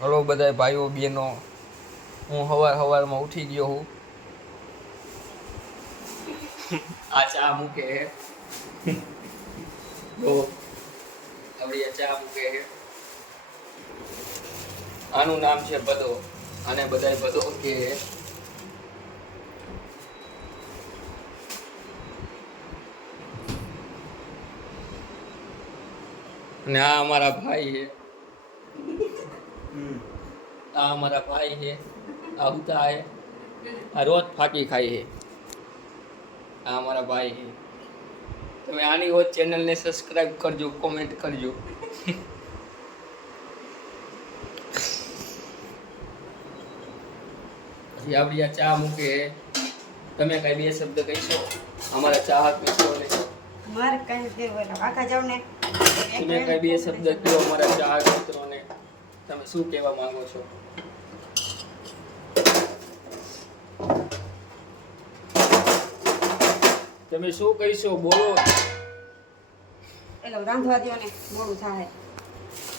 Hello બધા ભાઈઓ બહેનો, હું સવારમાં ઉઠી ગયો હું. આ ચા મૂકે હે તો આપણી ચા મૂકે હે. આનું નામ છે બદો, અને બધાય બદો કે અને આ અમારા ભાઈ છે. આ અમારા ભાઈ છે. આ ઉતા હે. આ રોજ ફાકી ખાય છે. આ અમારા ભાઈ છે. તમે આની હોત ચેનલને સબસ્ક્રાઇબ કરજો, કોમેન્ટ કરજો. પછી આપણી આ ચા મૂકે. તમે કઈ બે શબ્દ કહીશો અમારા ચાહક મિત્રોને? મારે કઈ દેવું આખા જાવ ને. તમે કઈ બે શબ્દ કહો અમારા ચાહક મિત્રોને. તમે શું કહેવા માંગો છો? તમે શું કહીશો? બોલો. એટલે રાંધવા દો ને, મોડું થાય.